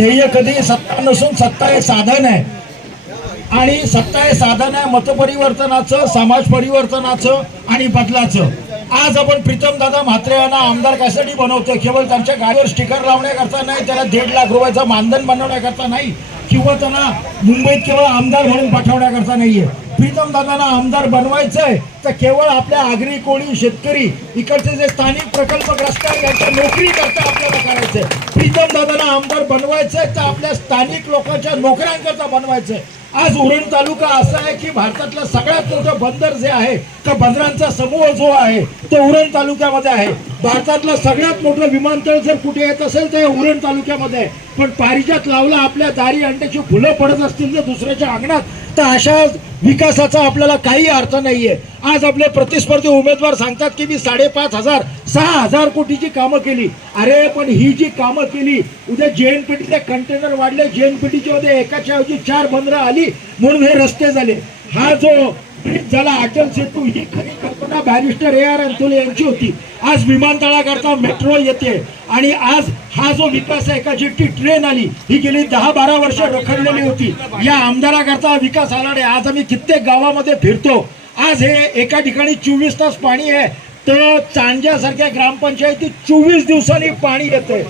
ध्येय कधी? सत्ता नसून सत्ता हे साधन आहे. आणि सत्ता हे साधन आहे मतपरिवर्तनाचं समाज परिवर्तनाचं आणि बदलाचं. आज आपण प्रीतम दादा म्हात्रे यांना आमदार कशासाठी बनवतो केवळ त्यांच्या गाडीवर स्टिकर लावण्याकरता नाही त्याला दीड लाख रुपयाचं मानधन बनवण्याकरता नाही किंवा त्यांना मुंबईत केवळ आमदार म्हणून पाठवण्याकरता नाहीये. प्रीतम दादांना आमदार बनवायचंय तर केवळ आपल्या आगरी कोळी शेतकरी इकडचे जे स्थानिक प्रकल्पग्रस्त आहे यांच्या नोकरी करता आपल्याला करायचंय. प्रीतम दादांना आमदार बनवायचंय तर आपल्या स्थानिक लोकांच्या नोकऱ्यांकरता बनवायचंय. आज उरण तालुका असा आहे की भारतातलं सगळ्यात मोठं बंदर जे आहे तर बंदरांचा समूह जो आहे तो उरण तालुक्यामध्ये आहे. भारतातलं सगळ्यात मोठं विमानतळ जर कुठे येत असेल तर हे उरण तालुक्यामध्ये आहे. पण पारिजात लावला आपल्या दारी अंड्याची फुलं पडत असतील तर दुसऱ्याच्या अंगणात तर अशा विकासाचा आपल्याला काही अर्थ नाहीये. आज आपले प्रतिस्पर्धी उमेदवार सांगतात की मी साडेपाच हजार सहा हजार कोटीची कामं केली. अरे पण ही जी कामं केली उद्या जे एन जेएनपीटीचे कंटेनर वाढले जे एन जेएनपीटीच्या मध्ये एकाच्या ऐवजी चार बंदरं आली म्हणून हे रस्ते झाले. हा जो ज्याला अटल सेतू ही खरी कल्पना बॅरिस्टर ए आर अंतुले यांची होती. आज विमानतळाकरता मेट्रो येते आणि आज हा जो विकास आहे का जी टी ट्रेन आली ही गेली दहा बारा वर्ष रखडलेली होती. या आमदाराकरता विकास आला नाही आज आम्ही कित्येक गावामध्ये फिरतो. आज हे एका ठिकाणी चोवीस तास पाणी आहे तर चांड्यासारख्या ग्रामपंचायतीत चोवीस दिवसांनी पाणी येते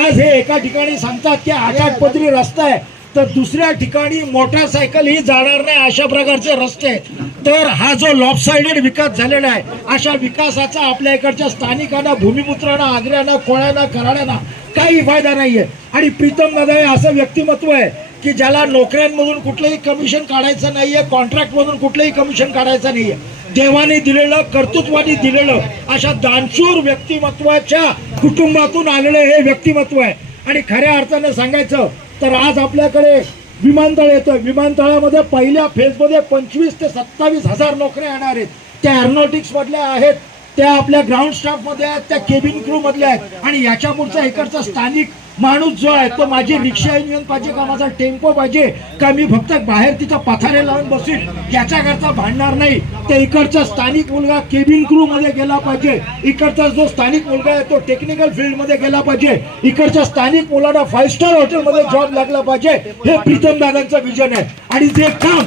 आज हे एका ठिकाणी सांगतात की आठ आठ पदरी रस्ता आहे. तर दुसऱ्या ठिकाणी मोटारसायकल ही जाणार नाही अशा प्रकारचे रस्ते. आहेत तर हा जो लॉपसाइडेड विकास झालेला आहे अशा विकासाचा आपल्या इकडच्या स्थानिकांना भूमिपुत्रांना आग्र्यांना कोळ्यांना कराड्यांना काही फायदा नाही आहे आणि प्रीतम दादा हे असं व्यक्तिमत्व आहे की ज्याला नोकऱ्यांमधून कुठलंही कमिशन काढायचं नाही आहे कॉन्ट्रॅक्टमधून कुठलंही कमिशन काढायचं नाही आहे देवाने दिलेलं कर्तृत्वाने दिलेलं अशा दानशूर व्यक्तिमत्वाच्या कुटुंबातून आलेलं हे व्यक्तिमत्व आहे. आणि खऱ्या अर्थानं सांगायचं तर आज आपल्याकडे विमानतळ येतं विमानतळामध्ये पहिल्या फेजमध्ये पंचवीस ते सत्तावीस हजार नोकऱ्या येणार आहेत. त्या एरोनॉटिक्समधल्या आहेत. त्या आपल्या ग्राउंड स्टाफमध्ये आहेत त्या केबिन क्रू मधल्या आहेत. आणि याच्या पुढचा इकडचा स्थानिक माणूस जो आहे तो माझी रिक्षा युनियन पाहिजे का माझा टेम्पो पाहिजे का मी फक्त बाहेर तिथं पथारे लावून बसेल याच्याकरता भांडणार नाही. तर इकडचा स्थानिक मुलगा केबिन क्रू मध्ये गेला पाहिजे. इकडचा जो स्थानिक मुलगा आहे तो टेक्निकल फील्डमध्ये गेला पाहिजे. इकडच्या स्थानिक मुलांना फाईव्ह स्टार हॉटेलमध्ये जॉब लागला पाहिजे. हे प्रीतम दादांचं विजन आहे. आणि जे काम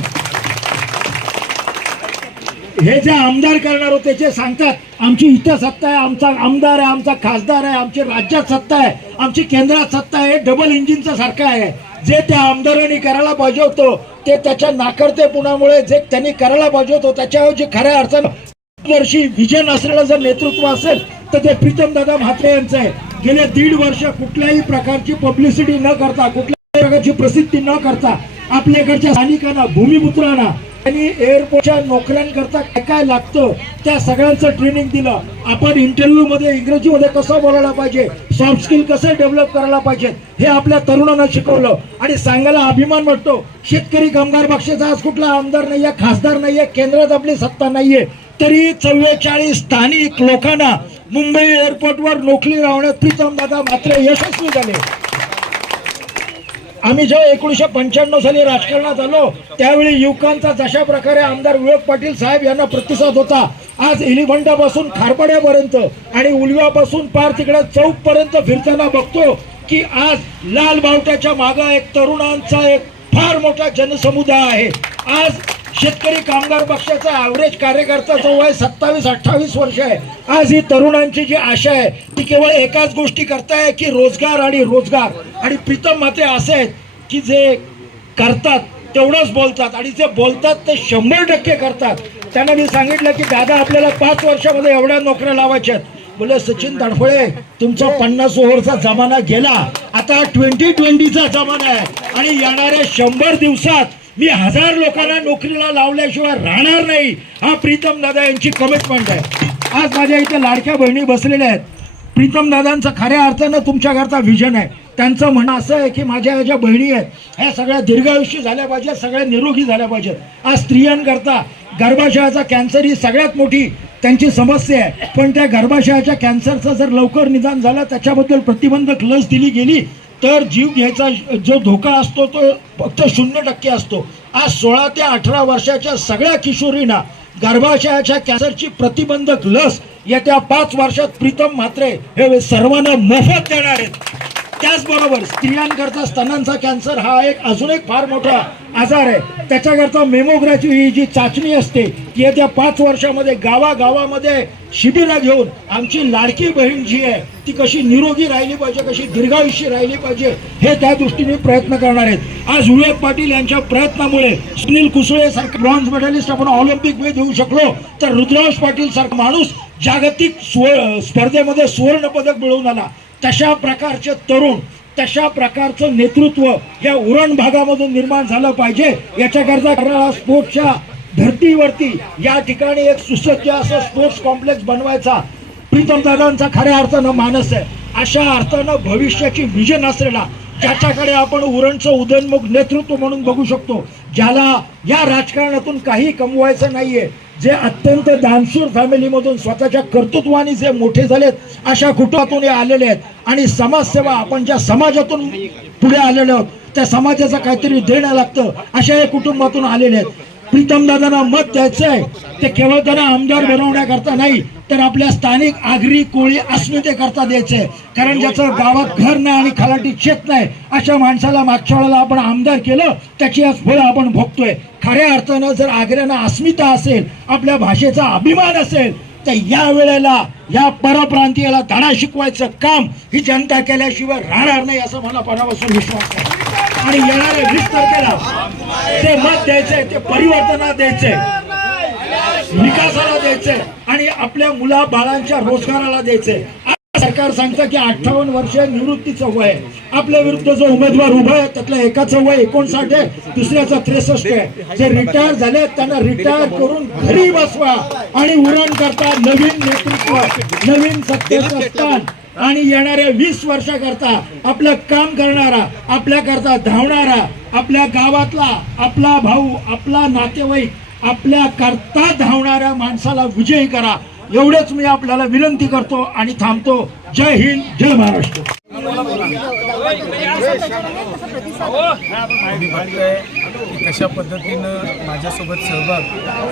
हे जे आमदार करणार होते जे सांगतात आमची इथं सत्ता आहे आमचा आमदार आहे आमचा खासदार आहे आमची राज्यात सत्ता आहे आमची केंद्रात सत्ता आहे डबल इंजिनचं सारखं आहे. जे त्या आमदारांनी करायला पाहिजे होतं ते त्याच्या नाकर्तेपणामुळे जे त्यांनी करायला पाहिजे होतं त्याच्याऐवजी खऱ्या अर्थानं वर्षी विजन असलेलं जर नेतृत्व असेल तर ते प्रीतम दादा म्हात्रे यांचं आहे. गेले दीड वर्ष कुठल्याही प्रकारची पब्लिसिटी न करता कुठल्याही प्रकारची प्रसिद्धी न करता आपल्याकडच्या स्थानिकांना भूमिपुत्रांना आणि एअरपोर्टच्या नोकऱ्यांकरता काय काय लागतं त्या सगळ्यांचं ट्रेनिंग दिलं. आपण इंटरव्ह्यू मध्ये इंग्रजीमध्ये कसं बोलायला पाहिजे सॉफ्ट स्किल कसं डेव्हलप करायला पाहिजे हे आपल्या तरुणांना शिकवलं. आणि सांगायला अभिमान वाटतो शेतकरी कामगार पक्षाचा आज कुठला आमदार नाहीये खासदार नाहीये केंद्रात आपली सत्ता नाहीये. तरी चव्वेचाळीस स्थानिक लोकांना मुंबई एअरपोर्टवर नोकरी लावण्यात प्रीतम दादा मात्र यशस्वी झाले. आम्ही जेव्हा एकोणीसशे पंच्याण्णव साली राजकारणात आलो त्यावेळी युवकांचा जशा प्रकारे आमदार विवेक पाटील साहेब यांना प्रतिसाद होता आज एलिफंटापासून खारपाड्यापर्यंत आणि उलव्यापासून पार तिकडे चौकपर्यंत फिरताना बघतो की आज लाल बावट्याच्या मागा एक तरुणांचा एक फार मोठा जनसमुदाय आहे. आज शेतकरी कामगार पक्षाचा ॲव्हरेज कार्यकर्ता जो वय सत्तावीस अठ्ठावीस वर्ष आहे. आज ही तरुणांची जी आशा आहे ती केवळ एकाच गोष्टी करताय की रोजगार आणि रोजगार. आणि प्रीतम माते असे आहेत की जे करतात तेवढंच बोलतात. आणि जे बोलतात ते शंभर टक्के करतात. त्यांना मी सांगितलं की दादा आपल्याला पाच वर्षामध्ये एवढ्या नोकऱ्या लावायच्या आहेत. बोले सचिन तडफळे तुमचा पन्नास ओव्हरचा जमाना गेला. आता ट्वेंटी ट्वेंटीचा जमाना आहे. आणि येणाऱ्या शंभर दिवसात मी हजार लोकांना नोकरीला लावल्याशिवाय राहणार नाही. हा प्रीतम दादा यांची कमिटमेंट आहे. आज माझ्या इथे लाडक्या बहिणी बसलेल्या आहेत. प्रीतम दादांचं खऱ्या अर्थानं तुमच्याकरता व्हिजन आहे. त्यांचं म्हणणं असं आहे की माझ्या ह्या ज्या बहिणी आहेत ह्या सगळ्या दीर्घायुष्य झाल्या पाहिजेत सगळ्या निरोगी झाल्या पाहिजेत. आज स्त्रियांकरता गर्भाशयाचा कॅन्सर ही सगळ्यात मोठी त्यांची समस्या आहे. पण त्या गर्भाशयाच्या कॅन्सरचं जर लवकर निदान झालं त्याच्याबद्दल प्रतिबंधक लस दिली गेली तर जीव घ्यायचा जो धोका असतो तो फक्त शून्य टक्के असतो. आज सोळा ते अठरा वर्षाच्या सगळ्या किशोरींना गर्भाशयाच्या कॅन्सरची प्रतिबंधक लस येत्या पाच वर्षात प्रीतम म्हात्रे हे सर्वांना मोफत देणार आहेत. त्याचबरोबर स्त्रियांकरता स्तनांचा कॅन्सर हा एक अजून एक फार मोठा आजार आहे. त्याच्याकरता मेमोग्राफी ही जी चाचणी असते ती येत्या पाच वर्षामध्ये गावागावामध्ये शिबिरं घेऊन आमची लाडकी बहीण जी आहे ती कशी निरोगी राहिली पाहिजे कशी दीर्घायुष्य राहिली पाहिजे हे त्या दृष्टीने प्रयत्न करणार आहेत. आज विवेक पाटील यांच्या प्रयत्नामुळे सुनील कुसळे सारखं ब्रॉन्झ मेडलिस्ट आपण ऑलिम्पिकमध्ये देऊ शकलो तर रुद्रांश पाटील सारखा माणूस जागतिक स्व स्पर्धेमध्ये सुवर्ण पदक मिळवून आला. तशा प्रकारचे तरुण तशा प्रकारचं नेतृत्व या उरण भागामधून निर्माण झालं पाहिजे. याच्याकरता कराडा स्पोर्ट्सच्या धर्तीवरती या ठिकाणी एक सुसज्ज असं स्पोर्ट्स कॉम्प्लेक्स बनवायचा प्रीतम दादांचा खऱ्या अर्थानं मानस आहे. अशा अर्थानं भविष्याची विजन असलेला ज्याच्याकडे आपण उरणचं उदयनमुख नेतृत्व म्हणून बघू शकतो ज्याला या राजकारणातून काही कमवायचं नाहीये. जे अत्यंत दानशूर फॅमिलीमधून स्वतःच्या कर्तृत्वाने जे मोठे झालेत अशा कुटुंबातून हे आलेले आहेत. आणि समाजसेवा आपण ज्या समाजातून पुढे आलेलो आहोत त्या समाजाचं काहीतरी देणं लागतं अशा या कुटुंबातून आलेले आहेत. प्रीतम दादांना मत द्यायचं आहे ते केवळ त्यांना आमदार बनवण्याकरता नाही तर आपल्या स्थानिक आगरी कोळी अस्मिते करता द्यायचंय. कारण ज्याचं गावात घर नाही आणि खलाटी शेत नाही अशा माणसाला मागच्या वेळेला आपण आमदार केलं त्याची आज फळं आपण भोगतोय. खऱ्या अर्थानं जर आग्र्यांना अस्मिता असेल आपल्या भाषेचा अभिमान असेल तर या वेळेला या परप्रांतीयाला धडा शिकवायचं काम ही जनता केल्याशिवाय राहणार नाही असं मला पणापासून विश्वास आहे. आणि येणारे वीस तारखेला ते मत द्यायचे ते परिवर्तनात द्यायचे विकासाला द्यायचे आणि आपल्या मुला बाळांच्या रोजगाराला द्यायचे. सरकार सांगतं की अठ्ठावन्न वर्ष निवृत्तीचं वय आपल्या विरुद्ध जो उमेदवार उभा आहे त्यातल्या एकाचं वय एकोणसाठ आहे दुसऱ्याचं त्रेसष्ट आहे. जे रिटायर झाले त्यांना रिटायर करून घरी बसवा आणि उरण करता नवीन नेतृत्व नवीन सत्तेचं स्थान. आणि येणाऱ्या वीस वर्षाकरता आपलं काम करणारा आपल्याकरता धावणारा आपल्या गावातला आपला भाऊ आपला नातेवाईक आपल्या करता धावणाऱ्या माणसाला विजयी करा. एवढंच मी आपल्याला विनंती करतो आणि थांबतो. जय हिंद जय महाराष्ट्र. हो. कशा पद्धतीनं माझ्यासोबत सहभाग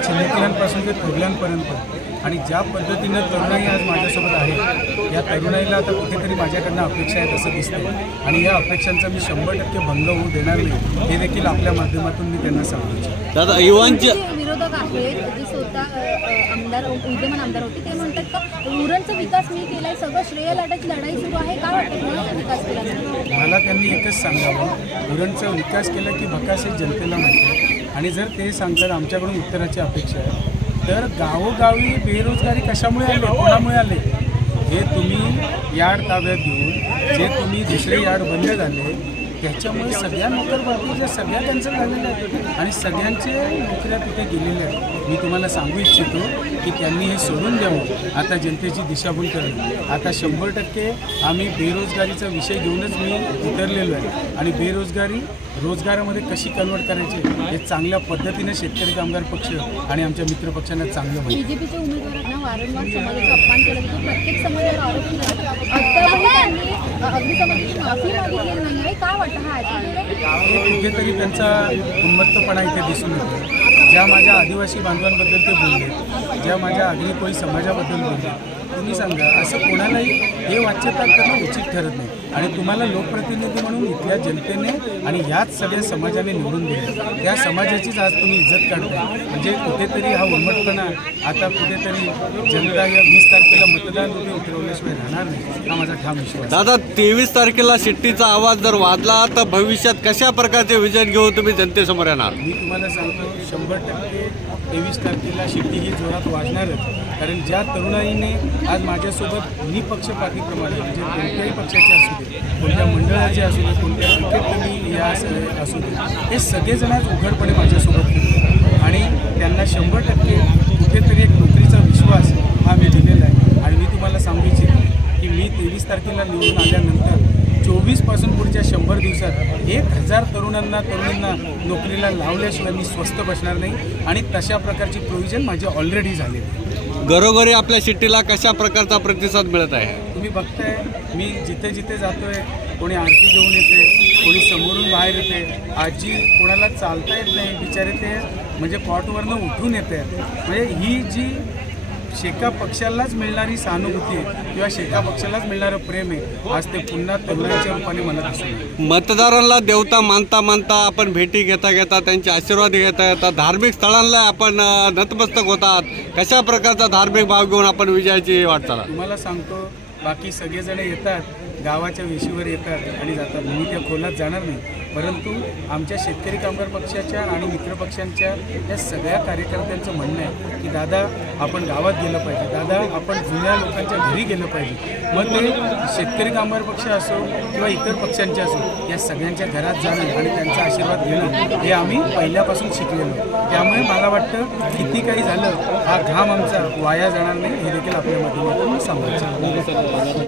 चिमुकल्यांपासून ते थोरल्यांपर्यंत आणि ज्या पद्धतीनं तरुणाई आज माझ्यासोबत आहे या तरुणाईला आता कुठेतरी माझ्याकडनं अपेक्षा आहेत असं दिसतंय. आणि या अपेक्षांचा मी शंभर टक्के भंग होऊ देणार नाही हे देखील आपल्या माध्यमातून मी त्यांना सांगू दादा युवांचे विरोधक आहेत जे स्वतः आमदार विद्यमान आमदार होते ते म्हणतात रुरलचा विकास मी केलाय सगळं श्रेय लाटायची लढाई सुरू आहे. का वाटतं विकास केला मला त्यांनी एकच सांगावं. उरणचा विकास केला की भकास हे जनतेला माहिती आहे. आणि जर ते सांगतात आमच्याकडून उत्तराची अपेक्षा आहे. तर गावोगावी बेरोजगारी कशामुळे आली? कोणामुळे आले? हे तुम्ही यार्ड ताब्यात घेऊन जे तुम्ही दुसरे यार्ड बंद झाले त्याच्यामुळे सगळ्या नोकर सगळ्या कॅन्सल झालेल्या आहेत आणि सगळ्यांचे नोकऱ्या तिथे गेलेल्या आहेत. मी तुम्हाला सांगू इच्छितो की त्यांनी हे सोडून द्यावं. आता जनतेची दिशाभूल करणं. आता शंभर टक्के आम्ही बेरोजगारीचा विषय घेऊनच मी उतरलेलो आहे. आणि बेरोजगारी रोजगारामध्ये कशी कन्वर्ट करायची हे चांगल्या पद्धतीने शेतकरी कामगार पक्ष आणि आमच्या मित्र पक्षांना चांगलं होईल कुठेतरी त्यांचा उन्मत्तपणा इथे दिसून येतो. ज्या माझ्या आदिवासी बांधवांबद्दल ते बोलले ज्या माझ्या आगळीकोळी समाजाबद्दल बोलले तुम्ही सांगा असं कोणालाही हे वाच्यता करणं उचित ठरत नाही. आणि तुम्हाला लोकप्रतिनिधी म्हणून इथल्या जनतेने आणि याच सगळ्या समाजाने निवडून दिले. त्या समाजाचीच आज तुम्ही इज्जत काढताय. म्हणजे कुठेतरी हा उन्मटपणा आता कुठेतरी जनता या वीस तारखेला मतदान होते उतरवल्याशिवाय राहणार नाही हा माझा ठाम विश्वास. दादा तेवीस तारखेला शिट्टीचा आवाज जर वाजला तर भविष्यात कशा प्रकारचे विजन घेऊन तुम्ही जनतेसमोर येणार? मी तुम्हाला सांगतो शंभर टक्के तेवीस तारखेला शेती ही जोरात वाजणारच. कारण ज्या तरुणाईने आज माझ्यासोबत निपक्षपातीप्रमाणे म्हणजे कोणत्याही पक्षाचे असू दे कोणत्या मंडळाचे असू दे कोणत्या क्रिकेटप्रेमी या असू दे हे सगळेजणच उघडपणे माझ्यासोबत आणि त्यांना शंभर टक्के कुठेतरी एक नोकरीचा विश्वास हा मी दिलेला आहे. आणि मी तुम्हाला सांगू इच्छितो की मी तेवीस तारखेला निवडून आल्यानंतर चोवीसपासून पुढच्या शंभर दिवसात एक हजार तरुणांना तरुणींना नोकरीला लावल्याशिवाय मी स्वस्त बसणार नाही. आणि तशा प्रकारची प्रोव्हिजन माझी ऑलरेडी झालेली आहे घरोघरी आपल्या शिट्टीला कशा प्रकारचा प्रतिसाद मिळत आहे? तुम्ही बघताय मी जिथे जिथे जातोय कोणी आरती घेऊन येते कोणी समोरून बाहेर येते आजी कोणाला चालता येत नाही बिचारे ते म्हणजे पॉटवरनं उठून येते. म्हणजे ही जी शेका पक्षालाच मिळणारी सहानुभूती किंवा शेका पक्षालाच मिळणारं प्रेम आहे आज ते पुन्हा तरुणाच्या रूपाने दिसून येतं. मतदारांना देवता मानता मानता आपण भेटी घेता घेता त्यांचे आशीर्वाद घेता येतात धार्मिक स्थळांना आपण नतमस्तक होतात. कशा प्रकारचा धार्मिक भाव घेऊन आपण विजयाची वाट चाला तुम्हाला सांगतो बाकी सगळेजण येतात गावाच्या वेशीवर येतात आणि जातात. मी त्या खोलात जाणार नाही. परंतु आमच्या शेतकरी कामगार पक्षाच्या आणि मित्रपक्षांच्या या सगळ्या कार्यकर्त्यांचं म्हणणं आहे की दादा आपण गावात गेलं पाहिजे. दादा आपण जुन्या लोकांच्या घरी गेलं पाहिजे. मग ते शेतकरी कामगार पक्ष असो किंवा इतर पक्षांचे असो या सगळ्यांच्या घरात जाणं आणि त्यांचा आशीर्वाद घेणं हे आम्ही पहिल्यापासून शिकलेलो त्यामुळे मला वाटतं किती काही झालं हा घाम आमचा वाया जाणार नाही हे देखील आपल्या माध्यमातून सांगायचं